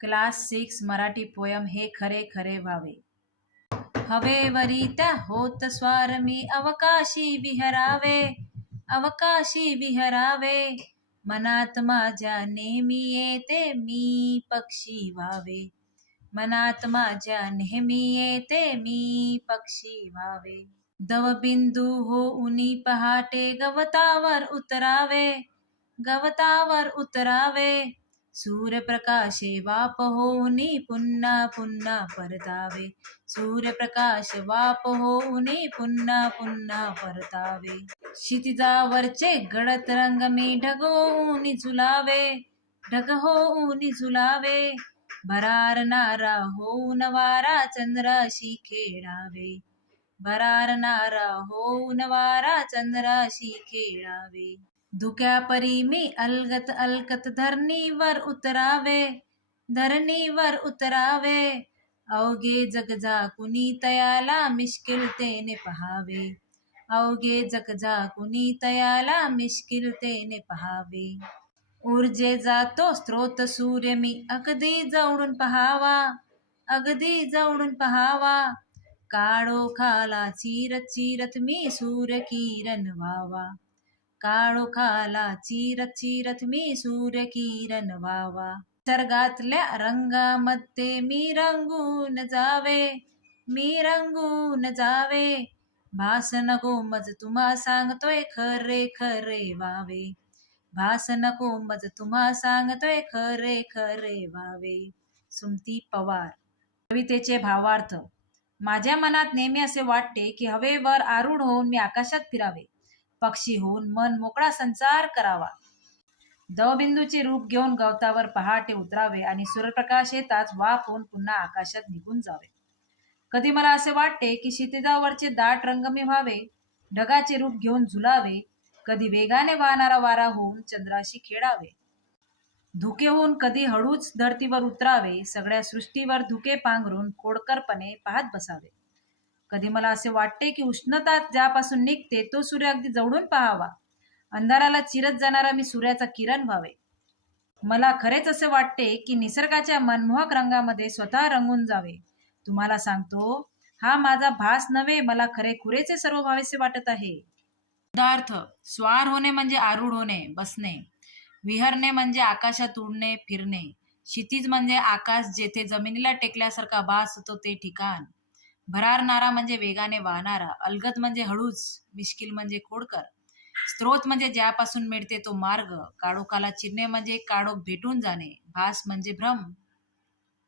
Class 6 Marathi poem हे खरे खरे व्हावे. हवेवरी त्या होत स्वार मी अवकाशी विहरावे, अवकाशी विहरावे. मनात माझ्या नेहमी येते मी पक्षी व्हावे, मनात माझ्या नेहमी येते मी पक्षी व्हावे. दवबिंदू होऊनी पहाटे गवतावर उतरावे, गवतावर उतरावे. सूर्यप्रकाशे वाप होऊनी पुन्हा पुन्हा परतावे, सूर्यप्रकाश वाप होऊनी पुन्हा पुन्हा परतावे. क्षितिजावरचे गडद रंग मी ढग होऊनी झुलावे, ढग होऊनी झुलावे. भरारणारा होऊन वारा चंद्राशी खेळावे, भरारणारा होऊन वारा चंद्राशी खेळावे. धुक्यापरी मी अलगत अलगत धरणीवर उतरावे, धरणीवर उतरावे. अवघे जग झाकुनी तयाला मिश्किलतेने पहावे, अवघे जग झाकुनी तयाला मिश्किलतेने पहावे. ऊर्जेचा तो स्रोत सूर्य मी अगदी जवळून पहावा, अगदी जवळून पहावा. काळोखाला चिरत चिरत मी सूर्यकिरण व्हावा, काळोखाला चिरत चिरत मी सूर्यकिरण व्हावा. निसर्गातल्या रंगामध्ये मी रंगून जावे, मी रंगून जावे. भास नको मज तुम्हा सांगतोय खरे खरे व्हावे, भास नको मज तुम्हा सांगतोय खरे खरे व्हावे. सुमती पवार. कवितेचे भावार्थ. माझ्या मनात नेहमी असे वाटते की हवेवर आरूढ होऊन मी आकाशात फिरावे, पक्षी होऊन मन मोकळा संचार करावा. दवबिंदूचे रूप घेऊन गवतावर पहाटे उतरावे आणि सूर्यप्रकाश येताच वाफ होऊन पुन्हा आकाशात निघून जावे. कधी मला असे वाटते की क्षितिजावरचे दाट रंग मी व्हावे, ढगाचे रूप घेऊन झुलावे. कधी वेगाने वाहणारा वारा होऊन चंद्राशी खेळावे. धुके होऊन कधी हळूच धरतीवर उतरावे, सगळ्या सृष्टीवर धुके पांघरून खोडकरपणे पाहत बसावे. कधी मला असे वाटते की उष्णता ज्यापासून निघते तो सूर्य अगदी जवळून पाहावा, अंधाराला चिरत जाणारा मी सूर्याचा किरण व्हावे. मला खरेच असे वाटते की निसर्गाच्या मनमोहक रंगामध्ये स्वतः रंगून जावे. तुम्हाला सांगतो, हा माझा भास नव्हे, मला खरे खुरेचे सर्व व्हावेसे वाटत आहे. उदाहर्थ. स्वार होणे म्हणजे आरूढ होणे, बसणे. विहरणे म्हणजे आकाशात उडणे, फिरणे. क्षितिज म्हणजे आकाश जेथे जमिनीला टेकल्यासारखा भास होतो ते ठिकाण. भरारणारा म्हणजे वेगाने वाहणारा. अलगद म्हणजे हळूच. मिश्किल म्हणजे खोडकर. स्त्रोत म्हणजे ज्यापासून मिळते तो मार्ग. काळोखाला चिरणे म्हणजे काळोख भेटून जाणे. भास म्हणजे भ्रम.